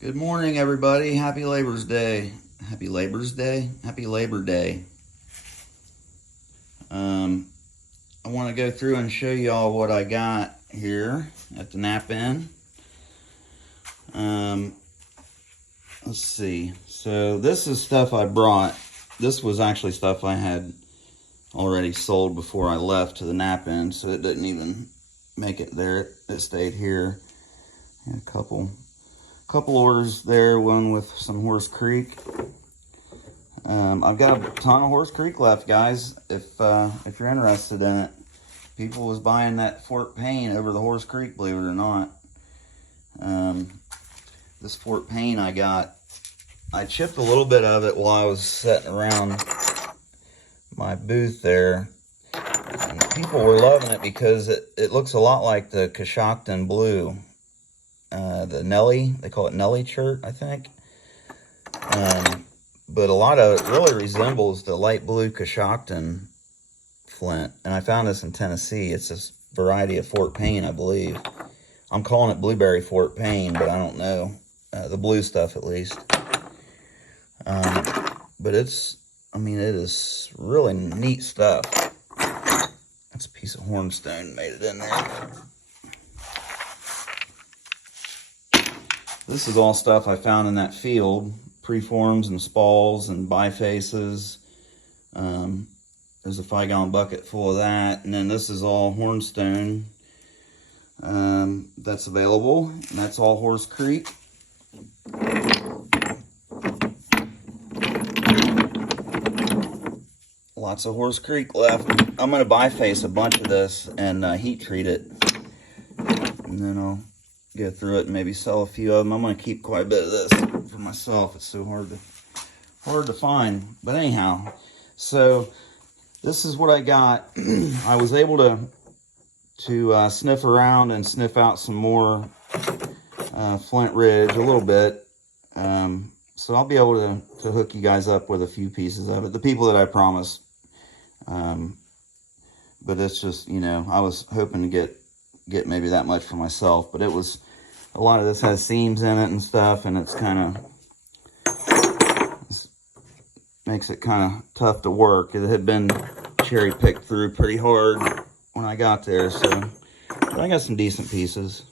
Good morning, everybody. Happy Labor's Day. Happy Labor's Day? Happy Labor Day. I want to go through and show you all what I got here at the Knapp Inn. Let's see. So this is stuff I brought. This was actually stuff I had already sold before I left to the Knapp Inn, so it didn't even make it there. It stayed here. A couple orders there, one with some Horse Creek. I've got a ton of Horse Creek left, guys, if you're interested in it. People was buying that Fort Payne over the Horse Creek, believe it or not. This Fort Payne I chipped a little bit of it while I was setting around my booth there. And people were loving it because it looks a lot like the Coshocton Blue. The Nelly, they call it Nelly Chert, I think. But a lot of it really resembles the light blue Coshocton flint. And I found this in Tennessee. It's a variety of Fort Payne, I believe. I'm calling it Blueberry Fort Payne, but I don't know. The blue stuff, at least. But it is really neat stuff. That's a piece of hornstone made it in there. This is all stuff I found in that field. Preforms and spalls and bifaces. There's a 5-gallon bucket full of that. And then this is all hornstone that's available. And that's all Horse Creek. Lots of Horse Creek left. I'm going to biface a bunch of this and heat treat it. And then I'll go through it and maybe sell a few of them. I'm going to keep quite a bit of this for myself. It's so hard to find. But anyhow, so this is what I got. I was able to sniff around and sniff out some more Flint Ridge a little bit. So I'll be able to hook you guys up with a few pieces of it. The people that I promised. But it's just, I was hoping to get maybe that much for myself, but a lot of this has seams in it and stuff, and it's makes it kind of tough to work. It had been cherry picked through pretty hard when I got there, so but I got some decent pieces.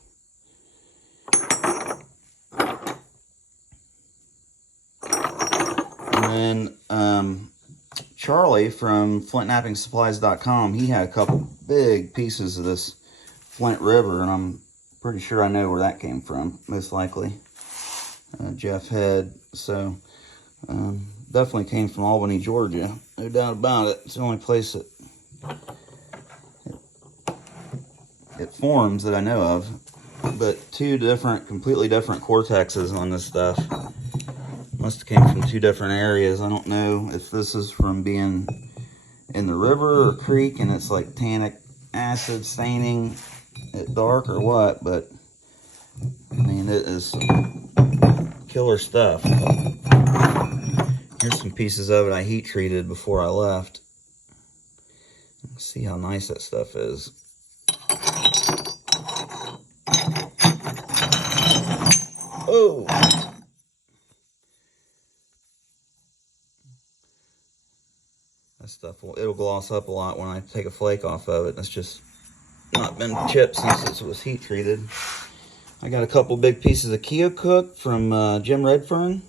And then Charlie from FlintKnappingSupplies.com, he had a couple big pieces of this Flint River, and I'm pretty sure I know where that came from, most likely. Jeff Head. So, definitely came from Albany, Georgia. No doubt about it. It's the only place it forms that I know of. But two completely different cortexes on this stuff. Must have came from two different areas. I don't know if this is from being in the river or creek and it's like tannic acid staining it dark or what, but it is killer stuff. Here's some pieces of it I heat treated before I left. Let's see how nice that stuff is. Oh! That stuff, it'll gloss up a lot when I take a flake off of it. It's just not been chipped since it was heat treated. I got a couple big pieces of Keokuk from Jim Redfern.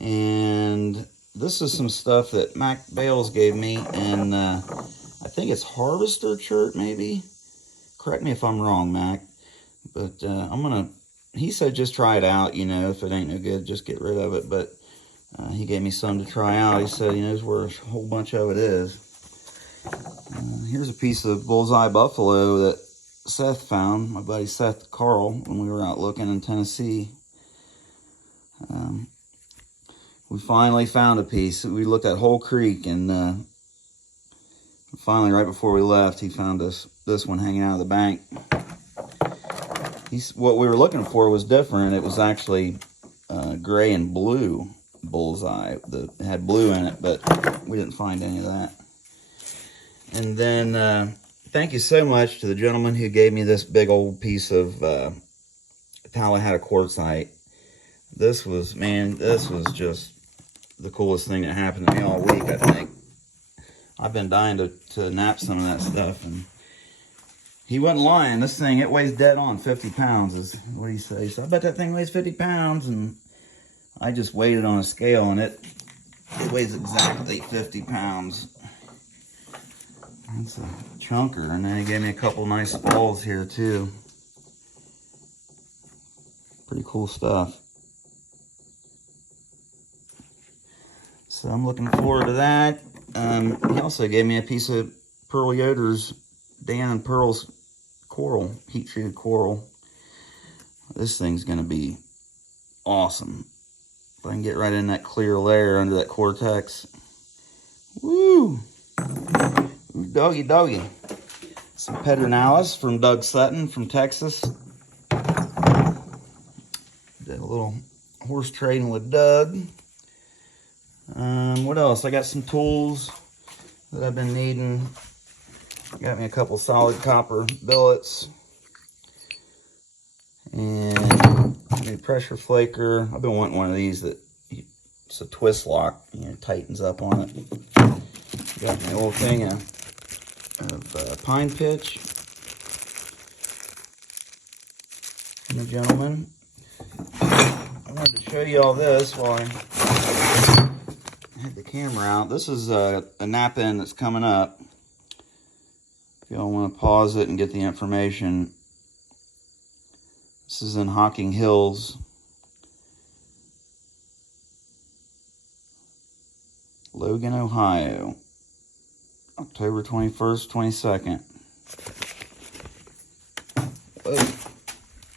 And this is some stuff that Mac Bales gave me. And I think it's Harvester Chert, maybe. Correct me if I'm wrong, Mac. But he said just try it out, if it ain't no good, just get rid of it. But he gave me some to try out. He said he knows where a whole bunch of it is. Here's a piece of Bullseye Buffalo that Seth found, my buddy Seth Carl, when we were out looking in Tennessee. We finally found a piece. We looked at Whole Creek, and finally, right before we left, he found this one hanging out of the bank. What we were looking for was different. It was actually gray and blue Bullseye. It had blue in it, but we didn't find any of that. And then thank you so much to the gentleman who gave me this big old piece of Tallahassee quartzite. This was, man, this was just the coolest thing that happened to me all week, I think. I've been dying to nap some of that stuff, and he wasn't lying. This thing, it weighs dead on 50 pounds is what he said. He said, I bet that thing weighs 50 pounds, and I just weighed it on a scale, and it weighs exactly 50 pounds. That's a chunker, and then he gave me a couple nice balls here, too. Pretty cool stuff. So I'm looking forward to that. He also gave me a piece of Pearl Yoder's Dan and Pearl's coral, heat-treated coral. This thing's going to be awesome. If I can get right in that clear layer under that Cortex. Woo! Doggy, doggy. Some Pedernales from Doug Sutton from Texas. Did a little horse trading with Doug. What else? I got some tools that I've been needing. Got me a couple solid copper billets. And a pressure flaker. I've been wanting one of these that it's a twist lock, you know, tightens up on it. Got my old thing of pine pitch from a gentleman. I wanted to show you all this while I had the camera out. This is a Knapp Inn that's coming up. If y'all want to pause it and get the information. This is in Hocking Hills. Logan, Ohio. October 21st, 22nd. Whoa.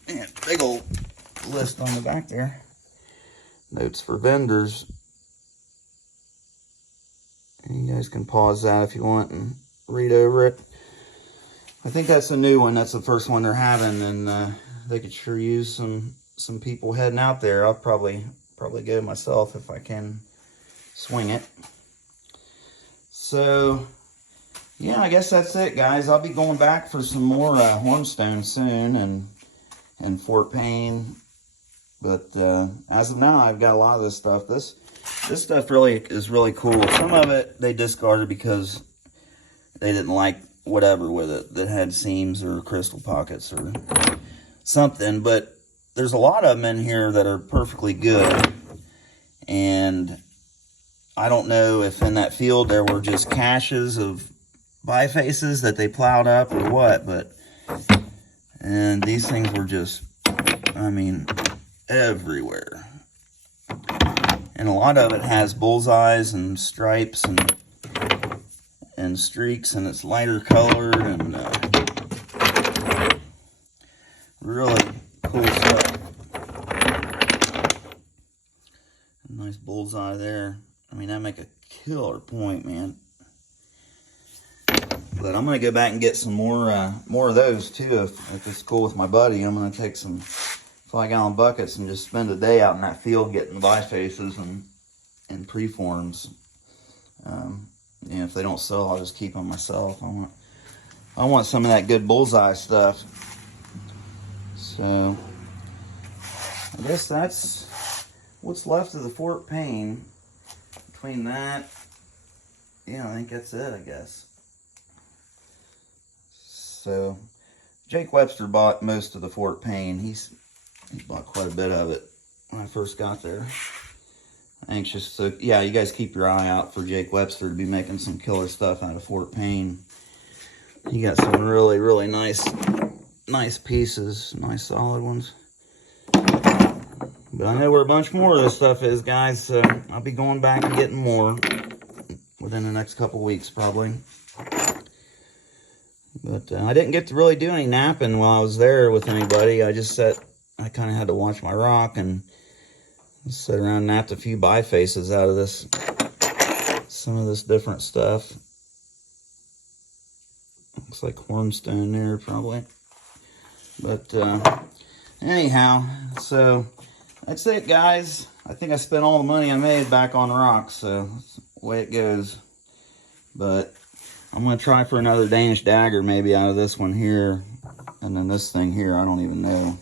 Man, big old list on the back there. Notes for vendors. And you guys can pause that if you want and read over it. I think that's a new one. That's the first one they're having, and they could sure use some people heading out there. I'll probably go myself if I can swing it. So yeah, I guess that's it, guys. I'll be going back for some more hornstone soon and Fort Payne. But as of now, I've got a lot of this stuff. This stuff really is really cool. Some of it they discarded because they didn't like whatever with it that had seams or crystal pockets or something. But there's a lot of them in here that are perfectly good. And I don't know if in that field there were just caches of bifaces that they plowed up or what, and these things were just, I mean, everywhere. And a lot of it has bullseyes and stripes and streaks, and it's lighter colored, and really cool stuff. A nice bullseye there. I mean, that make a killer point, man. But I'm going to go back and get some more of those, too, if it's cool with my buddy. I'm going to take some 5-gallon buckets and just spend a day out in that field getting bifaces and preforms. And if they don't sell, I'll just keep them myself. I want some of that good bullseye stuff. So, I guess that's what's left of the Fort Payne. Between that, yeah, I think that's it, I guess. So, Jake Webster bought most of the Fort Payne. He bought quite a bit of it when I first got there. Anxious, so yeah, you guys keep your eye out for Jake Webster to be making some killer stuff out of Fort Payne. He got some really, really nice pieces, nice solid ones. But I know where a bunch more of this stuff is, guys, so I'll be going back and getting more within the next couple weeks, probably. But I didn't get to really do any napping while I was there with anybody. I kind of had to watch my rock and sit around and napped a few bifaces out of this, some of this different stuff. Looks like hornstone there, probably. But anyhow, so that's it, guys. I think I spent all the money I made back on rocks, so that's the way it goes. But I'm going to try for another Danish dagger maybe out of this one here. And then this thing here, I don't even know.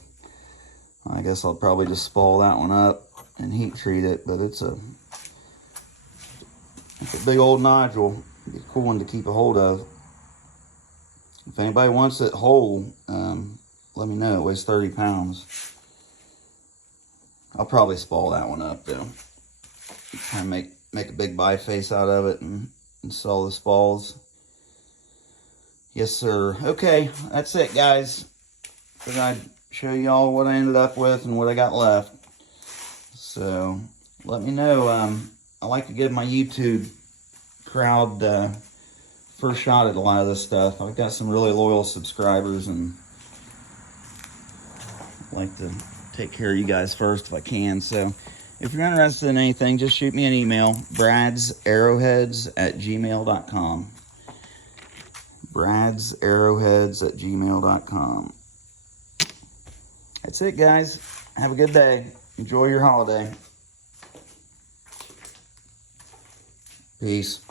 I guess I'll probably just spall that one up and heat treat it, but it's a big old nodule. It'd be a cool one to keep a hold of. If anybody wants it whole, let me know. It weighs 30 pounds. I'll probably spall that one up though. Try and make a big biface out of it and sell the spalls. Yes, sir. Okay, that's it, guys. Figured I'd show y'all what I ended up with and what I got left. So, let me know. I like to give my YouTube crowd first shot at a lot of this stuff. I've got some really loyal subscribers, and I like to take care of you guys first if I can. So, if you're interested in anything, just shoot me an email, bradsarrowheads@gmail.com. bradsarrowheads@gmail.com. That's it, guys. Have a good day. Enjoy your holiday. Peace.